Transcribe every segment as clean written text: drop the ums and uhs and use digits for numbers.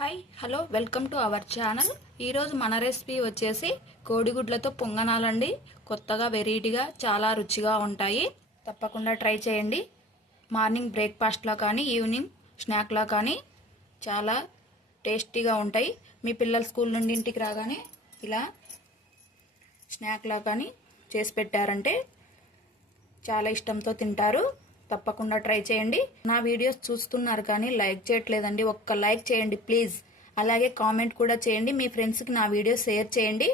Hi hello welcome to our channel. ఈరోజు మన recipe వచ్చేసి కోడిగుడ్లతో పొంగనాలండి. కొత్తగా వెరైటీగా చాలా రుచిగా ఉంటాయి. తప్పకుండా ట్రై చేయండి. మార్నింగ్ బ్రేక్ఫాస్ట్లా కానీ ఈవినింగ్ స్నాక్లా కానీ చాలా టేస్టీగా ఉంటాయి. మీ పిల్లలు స్కూల్ నుండి ఇంటికి రాగానే ఇలా స్నాక్లా కానీ చేసి పెట్టారంటే చాలా ఇష్టంతో తింటారు. తప్పకుండా ట్రై చేయండి. నా వీడియోస్ చూస్తున్నారు కానీ లైక్ చేయట్లేదండి. ఒక్క లైక్ చేయండి ప్లీజ్. అలాగే కామెంట్ కూడా చేయండి. మీ ఫ్రెండ్స్కి నా వీడియో షేర్ చేయండి.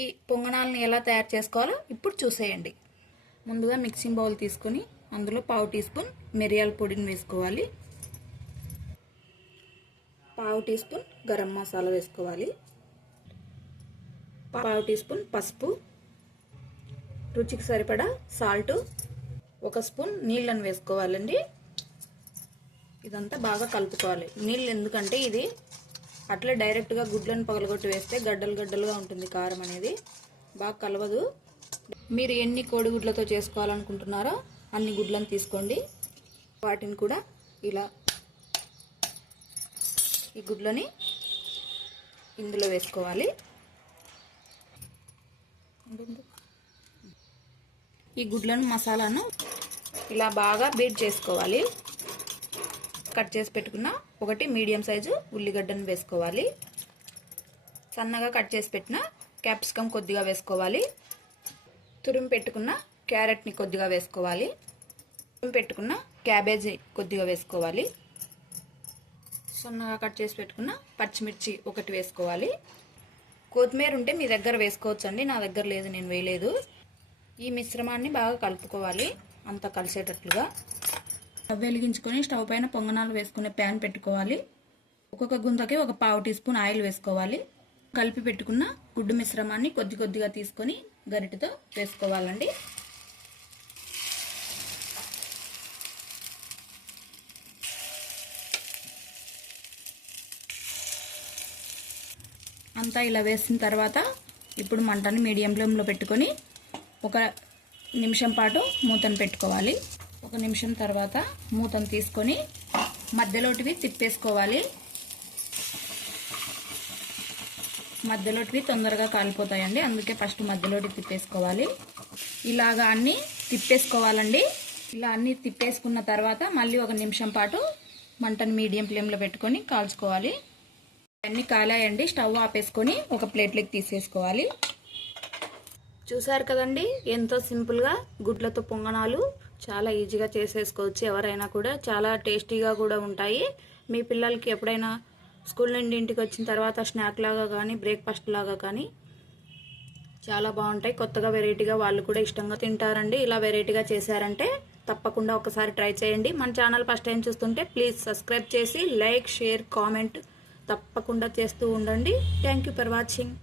ఈ పొంగనాలను ఎలా తయారు చేసుకోవాలో ఇప్పుడు చూసేయండి. ముందుగా మిక్సింగ్ బౌల్ తీసుకొని అందులో పావు టీ స్పూన్ మిరియాల పొడిని వేసుకోవాలి. పావు టీ స్పూన్ గరం మసాలా వేసుకోవాలి. పావు టీ స్పూన్ పసుపు, రుచికి సరిపడా సాల్ట్, ఒక స్పూన్ నీళ్ళని వేసుకోవాలండి. ఇదంతా బాగా కలుపుకోవాలి. నీళ్ళు ఎందుకంటే ఇది అట్లా డైరెక్ట్గా గుడ్లను పగలగొట్టి వేస్తే గడ్డలు గడ్డలుగా ఉంటుంది. కారం అనేది బాగా కలవదు. మీరు ఎన్ని కోడిగుడ్లతో చేసుకోవాలనుకుంటున్నారో అన్ని గుడ్లను తీసుకోండి. వాటిని కూడా ఇలా ఈ గుడ్లని ఇందులో వేసుకోవాలి. ఈ గుడ్లను మసాలాను ఇలా బాగా బీట్ చేసుకోవాలి. కట్ చేసి పెట్టుకున్న ఒకటి మీడియం సైజు ఉల్లిగడ్డను వేసుకోవాలి. సన్నగా కట్ చేసి పెట్టిన క్యాప్సికమ్ కొద్దిగా వేసుకోవాలి. తురిమి పెట్టుకున్న క్యారెట్ని కొద్దిగా వేసుకోవాలి. తురిమి పెట్టుకున్న క్యాబేజీ కొద్దిగా వేసుకోవాలి. సన్నగా కట్ చేసి పెట్టుకున్న పచ్చిమిర్చి ఒకటి వేసుకోవాలి. కొత్తిమీర ఉంటే మీ దగ్గర వేసుకోవచ్చండి. నా దగ్గర లేదు, నేను వేయలేదు. ఈ మిశ్రమాన్ని బాగా కలుపుకోవాలి. అంతా కలిసేటట్లుగా స్టవ్ వెలిగించుకొని స్టవ్ పైన పొంగనాలు వేసుకునే ప్యాన్ పెట్టుకోవాలి. ఒక్కొక్క గుంతకి ఒక పావు టీ స్పూన్ ఆయిల్ వేసుకోవాలి. కలిపి పెట్టుకున్న గుడ్డు మిశ్రమాన్ని కొద్ది కొద్దిగా తీసుకొని గరిటెతో వేసుకోవాలండి. అంతా ఇలా వేసిన తర్వాత ఇప్పుడు మంటని మీడియం ఫ్లేమ్లో పెట్టుకొని ఒక నిమిషం పాటు మూతను పెట్టుకోవాలి. ఒక నిమిషం తర్వాత మూతను తీసుకొని మధ్యలోటివి తిప్పేసుకోవాలి. మధ్యలోటివి తొందరగా కాలిపోతాయండి, అందుకే ఫస్ట్ మధ్యలోటి తిప్పేసుకోవాలి. ఇలాగా అన్నీ తిప్పేసుకోవాలండి. ఇలా అన్నీ తిప్పేసుకున్న తర్వాత మళ్ళీ ఒక నిమిషం పాటు మంటను మీడియం ఫ్లేమ్లో పెట్టుకొని కాల్చుకోవాలి. అన్నీ కాలాయండి. స్టవ్ ఆపేసుకొని ఒక ప్లేట్లోకి తీసేసుకోవాలి. చూసారు కదండి, ఎంతో సింపుల్గా గుడ్లతో పొంగనాలు చాలా ఈజీగా చేసేసుకోవచ్చు. ఎవరైనా కూడా చాలా టేస్టీగా కూడా ఉంటాయి. మీ పిల్లలకి ఎప్పుడైనా స్కూల్ నుండి ఇంటికి వచ్చిన తర్వాత స్నాక్ లాగా కానీ బ్రేక్ఫాస్ట్ లాగా కానీ చాలా బాగుంటాయి. కొత్తగా వెరైటీగా వాళ్ళు కూడా ఇష్టంగా తింటారండి. ఇలా వెరైటీగా చేశారంటే తప్పకుండా ఒకసారి ట్రై చేయండి. మన ఛానల్ ఫస్ట్ టైం చూస్తుంటే ప్లీజ్ సబ్స్క్రైబ్ చేసి లైక్, షేర్, కామెంట్ తప్పకుండా చేస్తూ ఉండండి. Thank you for watching.